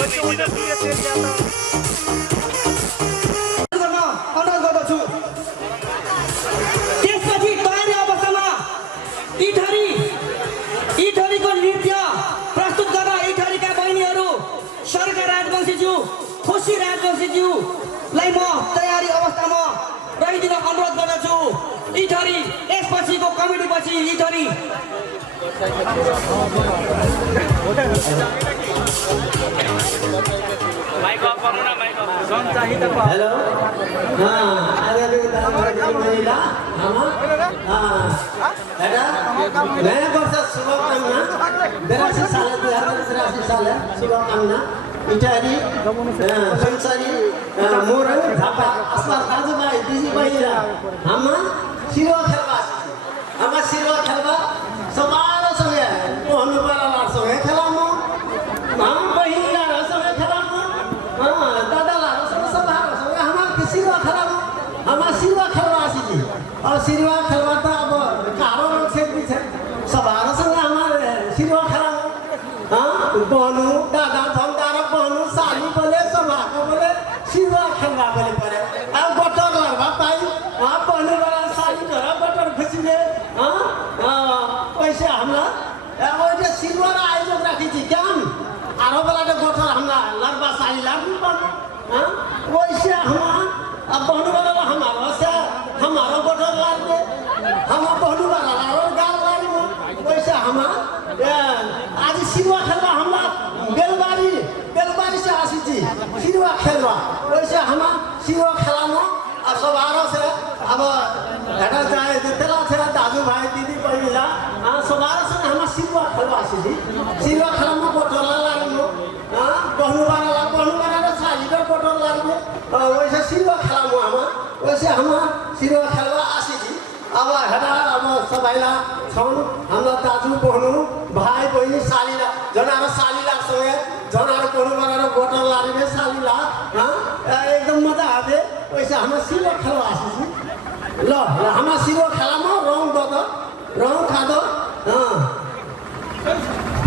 अनुरोध गर्दछु। त्यसपछि तयारी अवस्थामा इठरीको नृत्य प्रस्तुत गर्न इठरीका बहिनीहरू सरकार राजवंशीज्यू खुसी राजवंशीज्यूलाई म तयारी अवस्थामा रहिदिन अनुरोध गर्दछु। इठरी यसपछिको कमिटीपछि इठरी हेलो नयाँ वर्ष शुभकामना 82 साल 2083 साल शुभकामना इटारी संसारी मोरङ झापा अस्पताल दाजुभाइ दिदीबहिनी र हाम्रा सिरुवा खेलबा सबारसँगै पहनु पारालासँगै खेलाउनु हाम्रा बहिनीलाहरूसँगै खेलाउनु दादालाहरूसँग सबारसँगै हाम्रा सिरुवा खेलाउनु हाम्रा सिरुवा खेलबा आसिजी अब सिरुवा खेलबा त अब कारो छेक्दी छ सबारसँग हाम्रा सिरुवा खेलाउनु बहनु दादा झन्डारा बहनु साली बोले सभाको बोले सिरुवा खेलबा बोले परे अब बटर लरबा पाइ बहनु वाला साली घर बटर खुसीले पैसा हमरा अब त्यो सिरुवा र आयोजक राखिछि केम आरो वाला त बटर हमरा लरबा साली लाग्नु पर्ने पैसा हमरा अब बहनु वाला हमारा से हमारा बटर लाग्ने हम बहनु वाला और गाल लाग्नु पैसा हमरा आज सिरुवा खेलबा हमरा बेलबारी से आसिछि सिरुवा खेलबा पैसा हमरा सिरुवा खेलानो अब सबारो से अब हेडा जाए तेला छेला दाजु भाइ दिदी बहिनीला सबारो से हमरा सिरुवा खेलबा आसिछि सिरुवा खेलानो बटर लाग्नु बहनु वाला साली र बटर लाग्नु वैसे सिरुवा खेलानो हमरा वैसे हमरा सिरुवा खेलबा आसिछि अब हेडा अब सबैला छौं हाम्रो दाजु बहनु भाइ बहिनी सालीला जनार सालीला सँगै जनार बहनु वाला बटर लारिने सालीला एकदम मजा आवे वैसे हमरा सिरुवा खेलबा आसिछि ल हमरा सिरुवा खेलामा रङ दद रङ खादो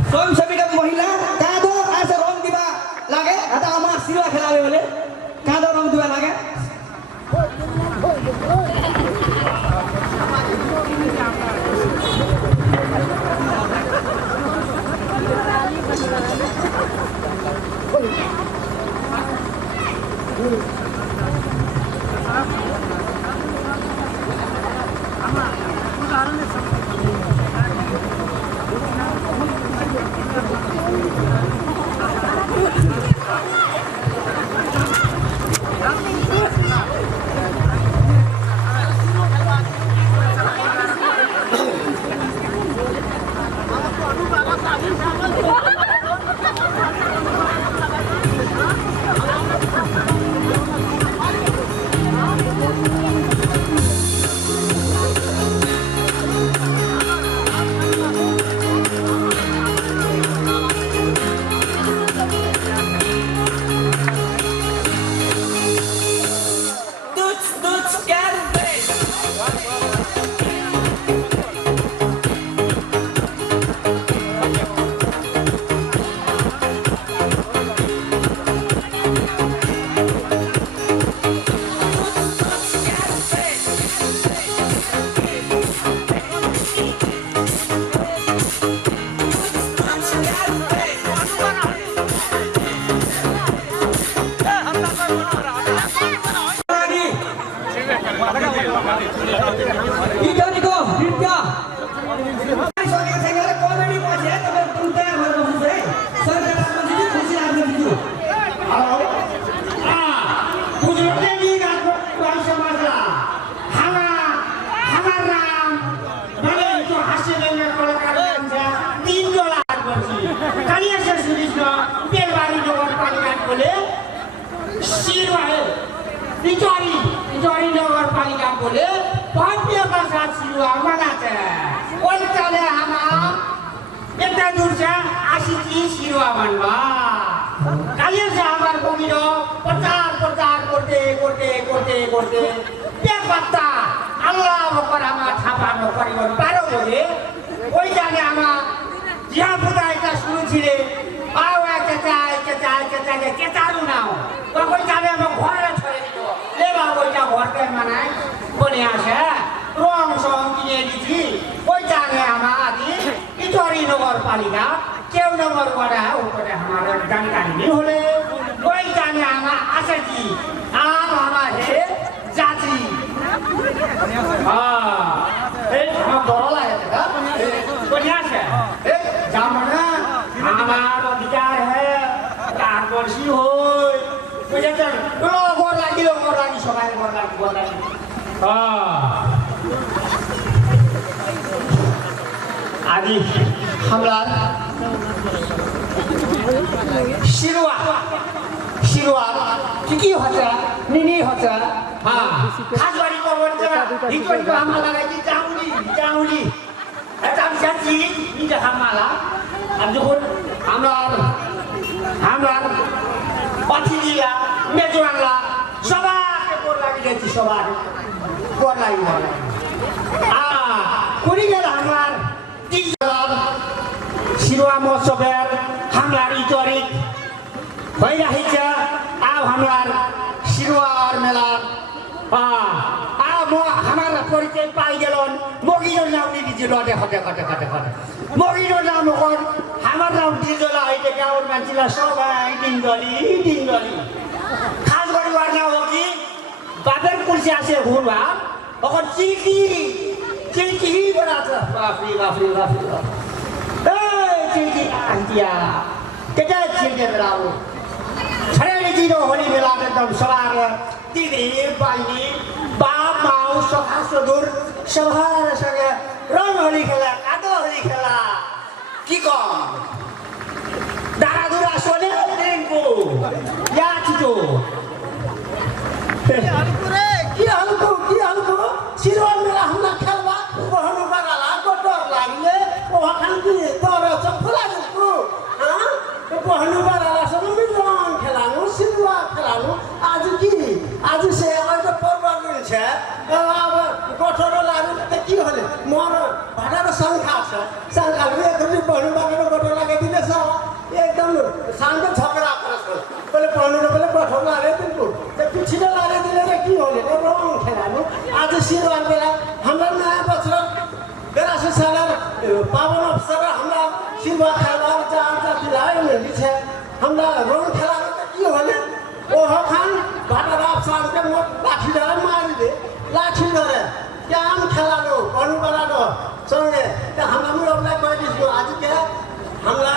स्वयंसेविका महिला कादो आज रङ दिवा लागे हटा आमा सिरुवा खेलावे बोले कादो रङ दिवा लागे इटोरी नगरपालिका बोले भव्य प्रसाद सिरुवा मनाते ओल्टाले हामा एकटा दूर से आशिकी सिरुवा बनवा कालिया से हमार कमिनो प्रचार करते पे पत्ता अल्लाह बकर हामा छापा नकरिबन पारो बोले ओइ जाने हामा जिया बुदाइका सुरु छिले आवा चचा যে কেতারু নাও কই যাবে আমার ঘরে ছড়ে দিল লেবা ওইটা ঘরকে মানাই বনে আসে রং সং কিনে দিছি ওই জানে আমার আদি ইতরি নগর পালিকা কেউ নগর ওরা উপরে আমার জানকারি হলে ওই জানে আমার আছে কি আমার হে যাত্রী এই আমার ডর লাগে বনে আসে যাবো না আমার অধিকার হ্যাঁ তারপর কি হই বুঝেছেন গোর লাগি সবাই গোর লাগি আদি হামলার শিরোয়া ঠিকই হচ্ছে নিনি হচ্ছে হ্যাঁ খাস বাড়ি করবেন ভিতরে তো হামলা লাগাইছি চাউলি এটা আমি যাচ্ছি নিজে হামলা আর যখন আমরার পাঠিয়ে মেজরানলা সবাইকে গোর লাগিয়ে দিয়েছি সবার গোর লাগিয়ে করি গেল আমার শিরোয়া মহোৎসবের হামলার ইতরিক হয়ে রাখিছে হামলার শিরোয়ার মেলার আমার পরিচয় পাই গেলেন মগির নাম দিয়েছিল দেখতে মগির নাম এখন আমার নাম দিয়েছিল হইতে গাঁর মানছিলা সবাই দিন দলি খাস করিবার নাম কি বাপের পুলিশে আছে ঘুরবা এখন চিলকি বেড়াচ্ছে বাপরি চিলকি আন্টিয়া কেটে চিলকে বেড়াবো ছেড়ে দিল হলি মেলা একদম সবার দিদি বাইনি বাপ মাও সখা সদুর সবার সঙ্গে রং হলি খেলা কাদো হলি খেলা কি কম দাঁড়াদুরা শোনে রিঙ্কু যাচ্ছি কি আলু শিরোয়ার মেলা আমরা খেলবা বহনু বাগালা গোটর লাগলে ওখান দিয়ে তোর খোলা দিলকু হ্যাঁ বহনু বাগালা সব রং খেলানো শিরোয়া খেলানো আজ সে হয়তো পর্ব রয়েছে গোটর লাগলে কি হলে মোর ভাড়ার সংখ্যা আছে সংখ্যা এখন বহনু বাগানো গোটর লাগাই দিলে সব একদম সামনে ঝগড়া করে বলে বহনুরে বলে গোটর লাগাই দিলকু পিছিয়ে লাগিয়ে দিলে কি হলে রং খেলানো আজ শিরোয়ার বেলা আমরা নয়া বছর 82 সালের পাবন অবসরে আমরা শিরোয়া খেলার যা দিলাই দিছে আমরা রং খেলার কি হলে ও হখান ভাটার আফসানকে মোট লাঠি ধরে মারিবে লাঠি ধরে কেমন খেলানো বনু বানানো সঙ্গে আমরা অবলা করে দিয়েছিল আজকে আমরা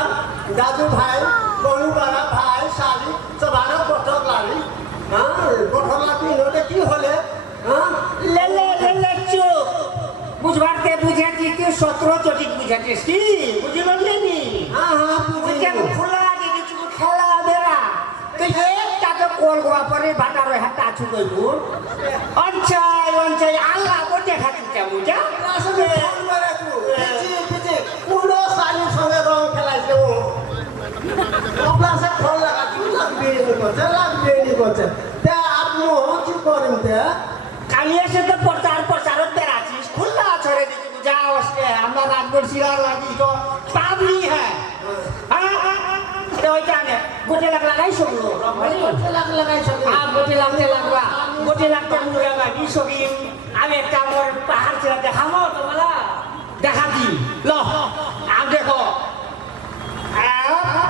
দাদু ভাই বনু বাড়া ভাই শালি সবার গোটর লাগি গোটর লাগি নদে কি হলে লে চুপ বুঝবারতে বুঝাচ্ছি কি 17 চটিক বুঝাচ্ছিস কি বুঝি বললেনি বুঝে খোলা দিদি চুপ খেলা বেড়া তুই একটা তো কোল গোয়া পরে বাটার হাতে আছু কইবু অঞ্চয় আল্লাহ বটে খাচ্ছিস বুঝা আসলে ফোন করে পিছে পুরো শালির সঙ্গে রং খেলাইছে ও অবলাসে ফোন লাগাচ্ছি লাগবে নি করছে তে আপনি কি করেন তে কালি এসে তো প্রচার বেড়াচ্ছিস খুল্লা ছড়ে দিচ্ছি যাও আজকে আমরা রাতভর শিরার লাগি তো পাবলি হ্যাঁ ওইটা গোটে লাগাই সবলো গোটে লাগতে মুরগা বিশ্বকি আমি একটা আমার পাহাড় ছিল দেখাবো তোমরা দেখা দি ল আম দেখো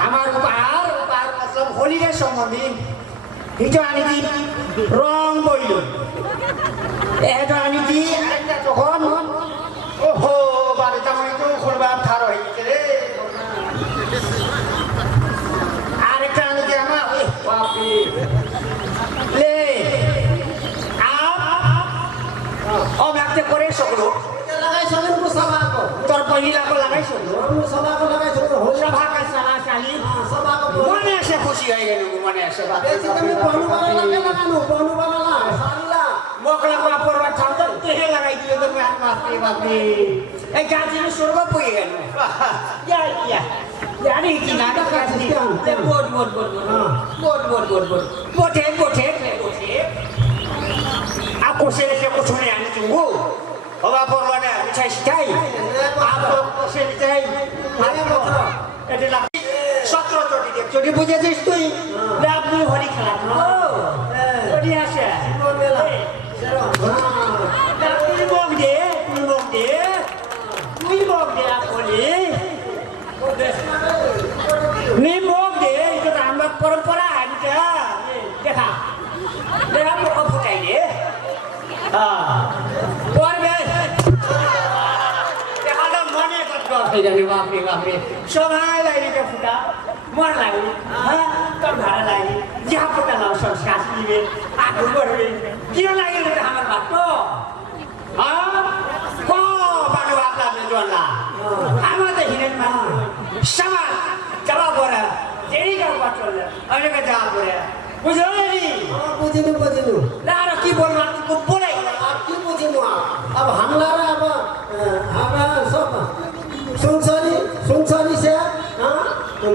আমার পাহাড় সব হোলিডে সম্বন্ধে হিটো আনি দি রং বইল এটা আনি দি তখন ওহো বাড়িতে আমি তো খুলবার থার হয়ে গেছে রে আরেকটা আনি দি আমার বাপরে লে ও ব্যাপতে করে সকলো লাগাই সবেন কো সবাকো তোর পহিলাকে লাগাই সকলো সবাকো লাগাই সকলো হোসা ভাকা সালা চালি সবাকো মনে আসে খুশি হয়ে গেল মনে আসে বেশি তুমি বনুবালা লাগানো বনুবালা সারিলা মকলা করা পড়বা ছাউটা তেহে লাগাই দিলে তো আর বাপরে এই গাছি সরবা পড়ে গেল ইয়া জানি কি না কাছে বোট বোটে আর কোষে রেখে কোষনে আনি চুঙ্গু হবা পড়বা না মিঠাই শিখাই আর কোষে মিঠাই এটা 17 চটি বুঝেছিস তুই ভরি খেলা তো ওটি আছে তুই বক দে আপনি নি বক দে এটা তো আমার পরম্পরা এটা দেখা মুখ ফুটাই দে পড়বে দেখাটা মনে করতে জানি বাপরে সবাই লাইনে ফুটা মন লাগে হ্যাঁ তোর ভাড়া লাগে যা ফুটা নাও সব শ্বাস নিবে আগুন করবে কিরো লাগে আমার বাপ তো বানু আপনার জোয়ালা আমাদের হিরেন মানুষ সমাজ জবাব করে দেরি করবা চললে অনেকে জবাব করে বুঝলো बुझिनु আর কি বলবো বলে अब की बुझिनु अब हमलारा अब हमरा सब सुनसरी से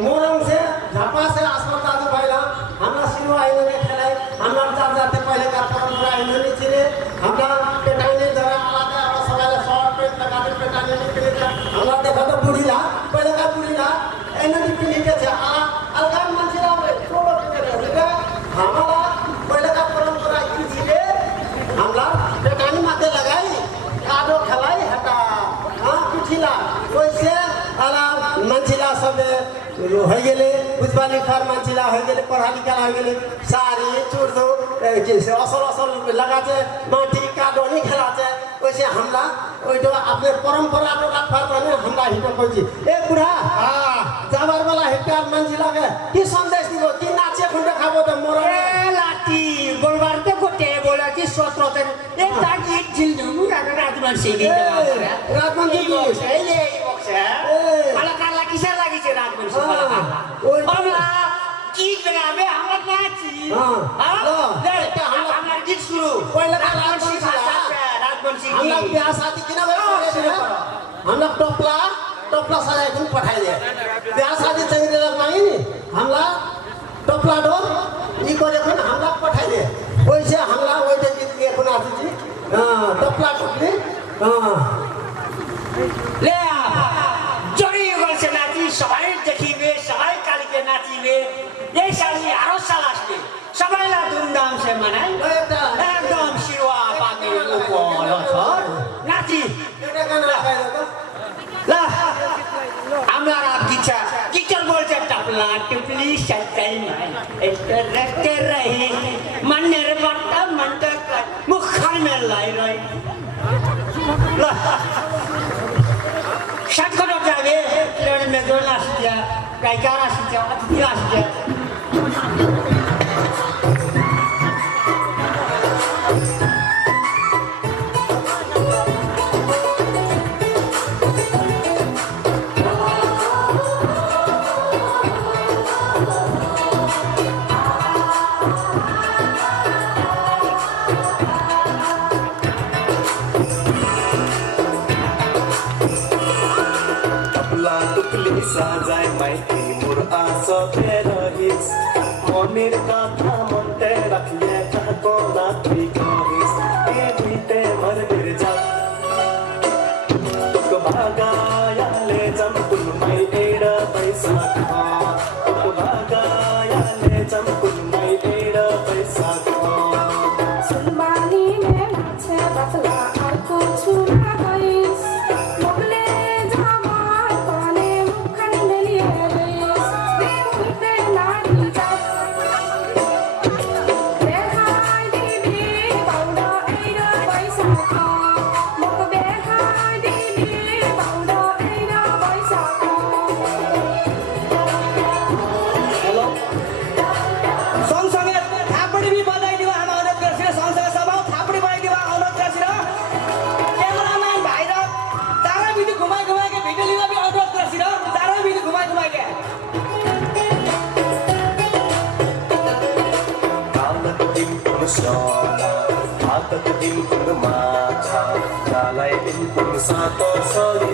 मोरङ से झापा से अस्पताल भइला हमरा सिनो आइने खेलाइ हमरा जाते पहिले का परम्परा आइने छिले हमरा पेटाइने जरा आलाका अब सबैले शर्ट पेट लगाते पेटाइने निस्किने हमरा देखा त बुढीला पहिले का बुढीला एने निस्किने छ अलगा मान्छेला ठुलो के हमरा पहिले का परम्परा की छिले हमरा पेटाइने माथे लगाई कादो खेलाई हटा पिठिला ओइसे आला मान्छेला सबे হয়ে বুঝবানি খার মানছিলা হয়ে গেলে পড়া লিখা হয়ে গেলে শাড়ি চুড়দো অসল লাগাছে মাটি কাদনি খেলাছে ওইসে হামলা ওইটা আপনার পরম্পরা রাখবার মানে হামলা হিটো করছি এ বুড়া যাবার বেলা হেটার মানছিলাকে কি সন্দেশ দিব কি নাচে খুঁটে খাবো তো মরণ লাঠি বলবার তো গোটে বলে কি সত্রতে এই তাকি ঝিল দু রাজমান সেই দিন রাজমান এই বক্সে ভালো কালা কিসের লাগিছে রাজমান আমরা কি বেরাবে আমরা নাচি আমরা গীত শুরু পয়লা রাজমান সিং আমরা বিয়াহ শাদি কিনা আমরা टोपला सारा एकदम पठाई दे बिहा शादी चाहिए मांगी नी हमला टोपला डो ई को देखो ना हमला पठाई दे ओइसे हमला ओइसे गीत लिए कोना आती टोपला टोपली ले जरी गल से नाची सबाई देखिबे सबाई कालिके नाचिबे এই শালি আরো সাল আসবে সবাইলা ধুমধাম সে মানাই একদম শিরোয়া পানি উপর নাচি এটা কেন লাগাই দাও ला हमारा टीचर बोलते टपला टुपली सच्चाई में रखते रही मन रे बट्टा मन तक मुखर में लाई रही ला शट करो जावे लेने में दो नासिया गायका नासिया अतिथि नासिया সাজাই মাইতি মোর আসতে রহিস মনের কথা মনতে রাখিয়ে থাকো না তুই কহিস এ দুইতে মরবির যা তোক ভাগায়ালে জমকুল মাই এড়া পয়সা খা তোক ভাগায়ালে জমকুল মাই এড়া পয়সা খা सुनबानी में नाचे बतला और कुछ ना कइस मोगले जमार कोने मुखन में लिए गइस दे मुझे लाड़ी जा बेहाई दीदी बाउडा एरा पैसा का मोक बेहाई दीदी बाउडा एरा पैसा का हेलो सँगसँगै थापडी भी बजाइदियो हामी अनुरोध गर्छौँ सँगसँगै सबै थापडी बजाइदियो अनुरोध गर्छौँ क्यामेराम्यान भाइ र चारै बिटी घुमाइ के भिडियो लिन पनि अनुरोध गर्छौँ चारै बिटी घुमाइ के कालक दिन कुन सोना हातक दिन कुन माछा कालाई दिन कुन सातो सरी